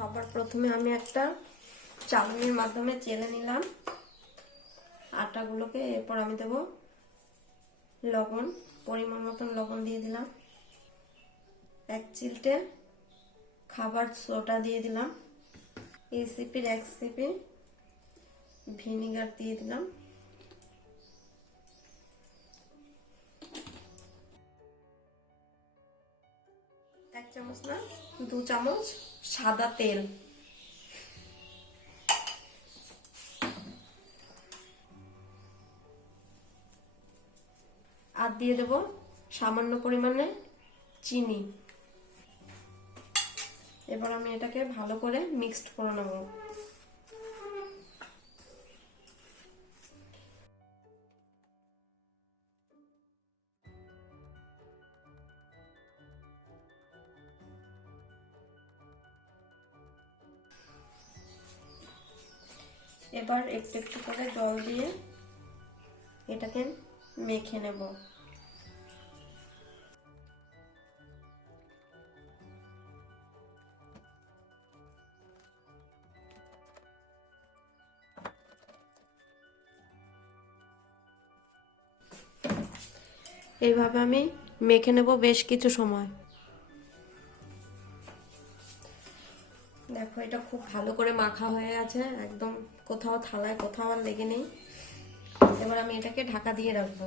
সবার প্রথমে আমি একটা চালনির মাধ্যমে চেলে নিলাম আটাগুলোকে। এরপর আমি দেব লবণ, পরিমাণ মতন লবণ দিয়ে দিলাম, 1 চিমটে খাবার সোডা দিয়ে দিলাম, এই সিপির 1 সিপি ভিনিগার দিয়ে দিলাম, এক চামচ না 2 চামচ সাদা তেল, আর দিয়ে দেব সামান্য পরিমাণে চিনি। এবার আমি এটাকে ভালো করে মিক্সড করে নেব। এবার একটু একটু করে জল দিয়ে এটাকে মেখে নেব। এইভাবে আমি মেখে নেব বেশ কিছু সময়। দেখো এটা খুব ভালো করে মাখা হয়ে আছে, একদম কোথাও থালায় কোথাও আর লেগে নেই। এবার আমি এটাকে ঢাকা দিয়ে রাখবো।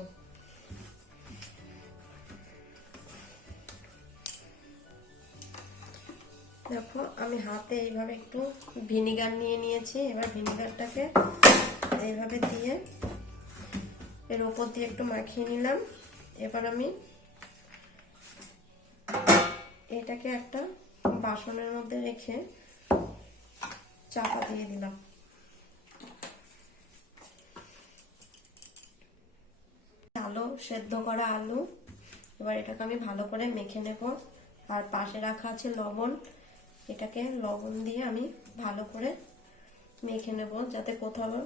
দেখো আমি হাতে এইভাবে একটু ভিনিগার নিয়ে নিয়েছি। এবার ভিনিগারটাকে এইভাবে দিয়ে এর উপর দিয়ে একটু মাখিয়ে নিলাম। এবার আমি এটাকে একটা বাসনের মধ্যে রেখে চাপা দিয়ে দিলাম। আলু সেদ্ধ করা আলু, এবার এটাকে আমি ভালো করে মেখে নেব। আর পাশে রাখা আছে লবণ, এটাকে লবণ দিয়ে আমি ভালো করে মেখে নেব যাতে কোথাও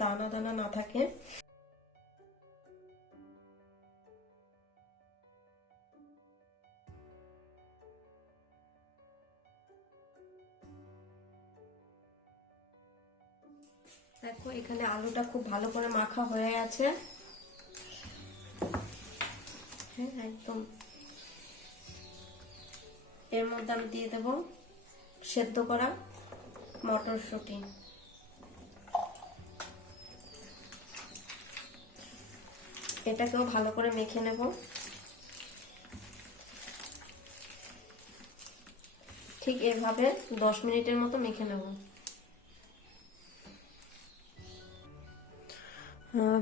দানা দানা না থাকে। দেখো এখানে আলুটা খুব ভালো করে মাখা হয়ে আছে। হ্যাঁ একদম। এর মধ্যে আমি দিয়ে দেব সেদ্ধ করা মটরশুঁটি। এটাকেও ভালো করে মেখে নেব। ঠিক এভাবে 10 মিনিটের মতো মেখে নেব।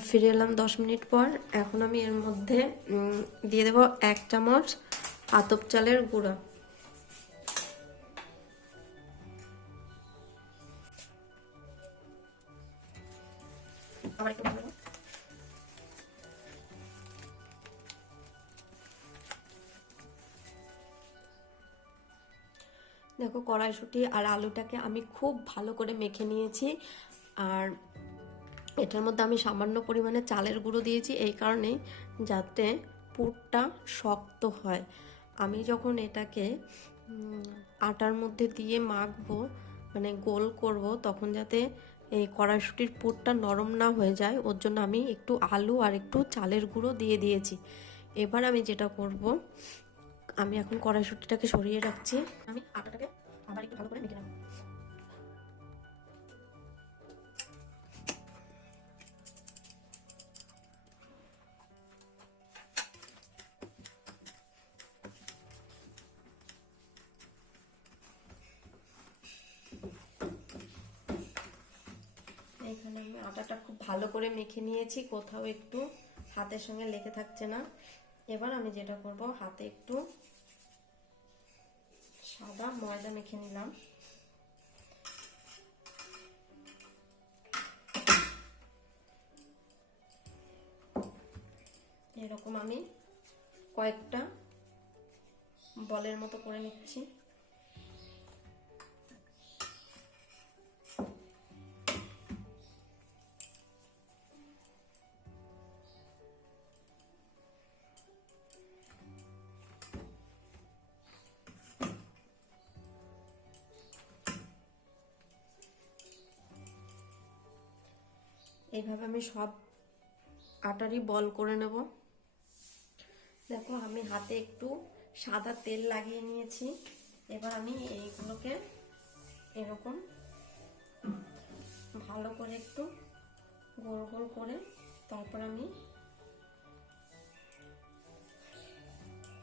ফিরে এলাম 10 মিনিট পর। এখন আমি এর মধ্যে দিয়ে দেব 1 চামচ আতপ চালের গুঁড়া। দেখো কড়াইশুঁটি আর আলুটাকে আমি খুব ভালো করে মেখে নিয়েছি। আর এটার মধ্যে আমি সামান্য পরিমাণে চালের গুঁড়ো দিয়েছি এই কারণে যাতে পুরটা শক্ত হয়। আমি যখন এটাকে আটার মধ্যে দিয়ে মাখবো, মানে গোল করব, তখন যাতে এই কড়াইশুঁটির পুরটা নরম না হয়ে যায়, ওর জন্য আমি একটু আলু আর একটু চালের গুঁড়ো দিয়ে দিয়েছি। এবার আমি যেটা করব, আমি এখন কড়াইশুঁটিটাকে সরিয়ে রাখছি। আমি আটাটাকে আবার একটু ভালো করে মেখে নেব। এখানে আমি আটাটা খুব ভালো করে মেখে নিয়েছি, কোথাও একটু হাতের সঙ্গে লেগে থাকছে না। এবার আমি যেটা করব, হাতে একটু সাদা ময়দা মেখে নিলাম। এরকম আমি কয়েকটা বলের মতো করে নিচ্ছি। এইভাবে আমি সব আটারই বল করে নেব। দেখো আমি হাতে একটু সাদা তেল লাগিয়ে নিয়েছি। এবার আমি এইগুলোকে এরকম ভালো করে একটু গোল গোল করে তারপর আমি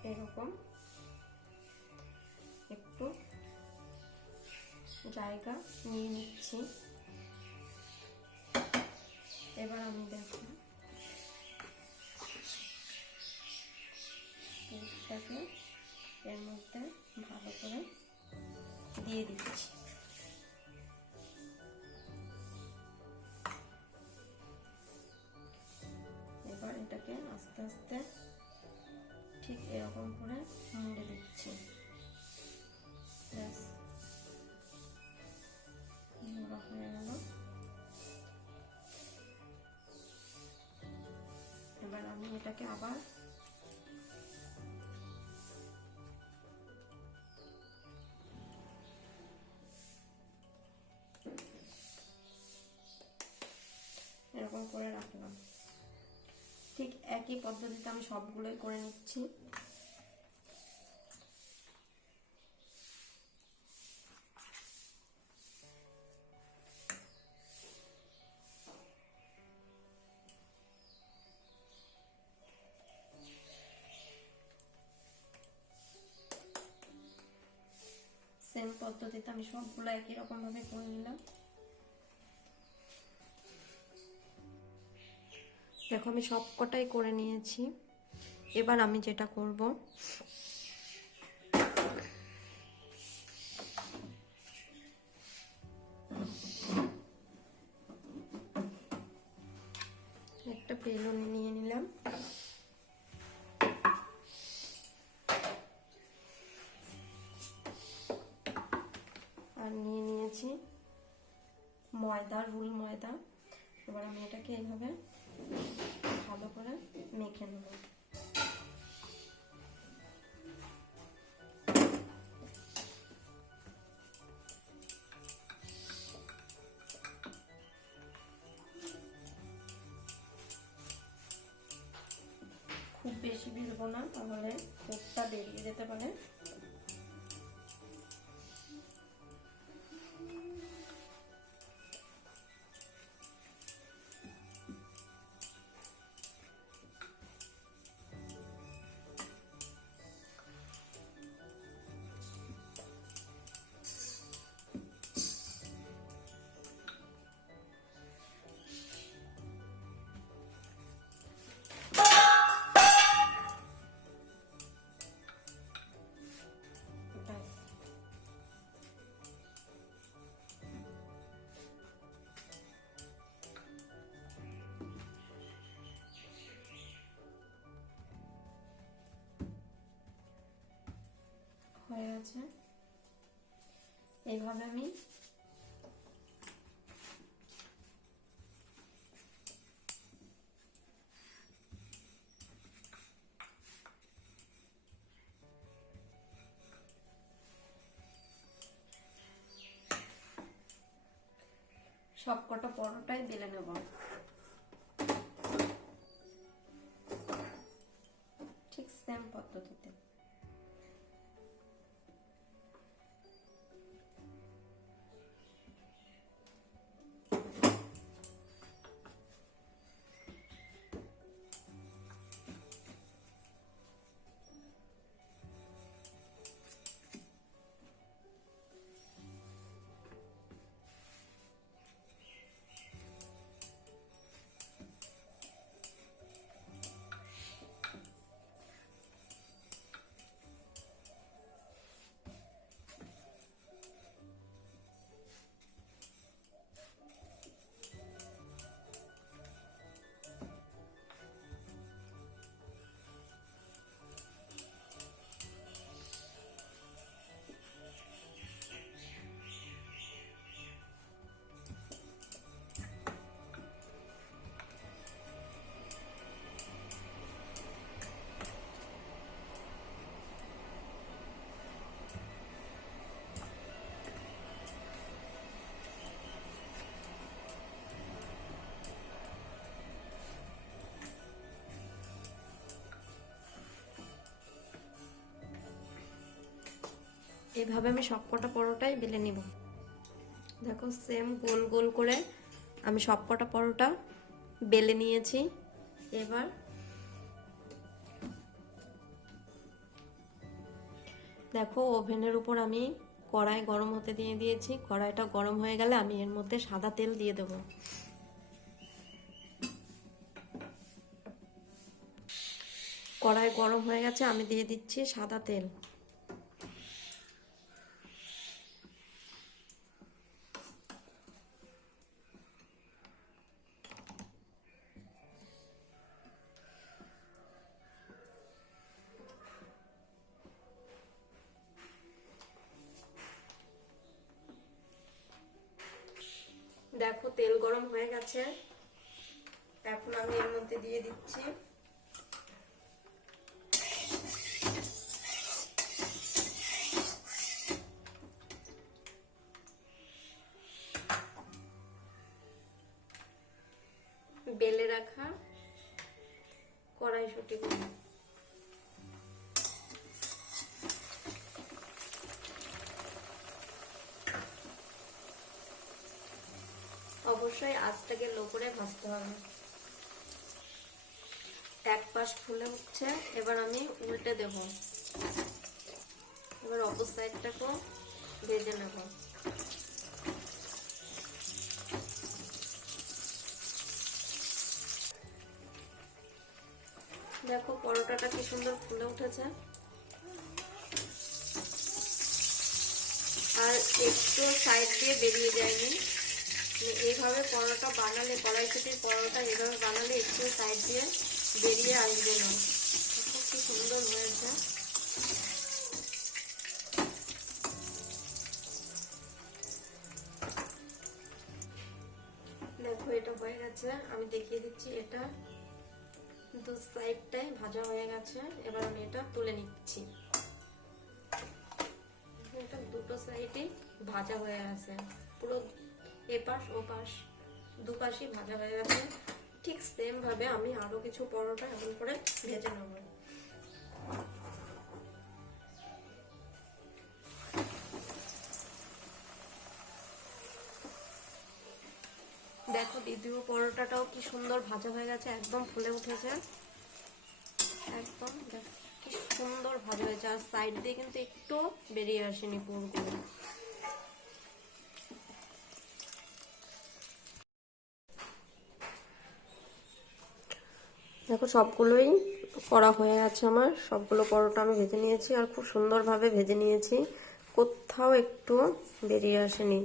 এরকম একটু জায়গা নিয়ে নিচ্ছি। এবার আমি দেখো পুরটাকে এর মধ্যে ভালো করে দিয়ে দিচ্ছি। এবার এটাকে আস্তে আস্তে ঠিক এরকম করে মুড়ে দিচ্ছি। ব্যাস মোড়া হয়ে গেল। এবার আমি এটাকে আবার এরকম করে রাখলাম। ঠিক একই পদ্ধতিতে আমি সবগুলোই করে নিচ্ছি। সেম পদ্ধতিতে আমি সবগুলো একই রকম ভাবে করে নিলাম। দেখো আমি সব কটাই করে নিয়েছি। এবার আমি যেটা করব, একটা বেলুন নিয়ে নিলাম, আর নিয়ে নিয়েছি ময়দা, রুল ময়দা। এবার আমি এটাকে এইভাবে ভালো করে মেখে নেব। খুব বেশি ভিড়বো না, তাহলে পুরটা বেরিয়ে যেতে পারে। হয়ে গেছে। এইভাবে আমি সবকটা পরোটাই বেলে নেব। ঠিক সেম পদ্ধতিতে। এইভাবে আমি সবকটা পরোটাই বেলে নিব। দেখো সেম গোল গোল করে আমি সবকটা পরোটা বেলে নিয়েছি। এবার দেখো ওভেনের উপর আমি কড়াই গরম হতে দিয়ে দিয়েছি। কড়াইটা গরম হয়ে গেলে আমি এর মধ্যে সাদা তেল দিয়ে দেব। কড়াই গরম হয়ে গেছে, আমি দিয়ে দিচ্ছি সাদা তেল। দেখো তেল গরম হয়ে গেছে, এখন আমি এর মধ্যে দিয়ে দিচ্ছি বেলে রাখা কড়াইশুঁটিগুলো। অবশ্যই আঁচটাকে লো করে ভাজতে হবে। এক পাশ ফুলে উঠছে, এবার আমি উল্টে দেব। এবার অপর সাইডটাকেও ভেজে নেব। দেখো পরোটাটা কি সুন্দর ফুলে উঠেছে, আর একটু সাইড দিয়ে বেরিয়ে যায়নি। এইভাবে পরোটা বানালে, কড়াইশুঁটির পরোটা এইভাবে বানালে একটু সাইড দিয়ে বেরিয়ে আসবে না। দেখো কি সুন্দর হয়েছে। দেখো এটা হয়ে গেছে, আমি দেখিয়ে দিচ্ছি। এটা দু সাইডটাই ভাজা হয়ে গেছে। এবার আমি এটা তুলে নিচ্ছি। এটা দুটো সাইডই ভাজা হয়ে গেছে, পুরো এপাশ ওপাশ দুপাশই ভাজা হয়ে গেছে। ঠিক সেম ভাবে আমি আরো কিছু পরোটা এমন করে ভেজে নেব। দেখো দ্বিতীয় পরোটাটাও কি সুন্দর ভাজা হয়ে গেছে, একদম ফুলে উঠেছে। একদম কি সুন্দর ভাজা হয়েছে, আর সাইড দিয়ে কিন্তু একটু বেরিয়ে আসেনি পুরোপুরি। দেখো সবগুলোই করা হয়ে গেছে আমার। সবগুলো পরোটা আমি ভেজে নিয়েছি, আর খুব সুন্দরভাবে ভেজে নিয়েছি, কোথাও একটু বেরিয়ে আসেনি।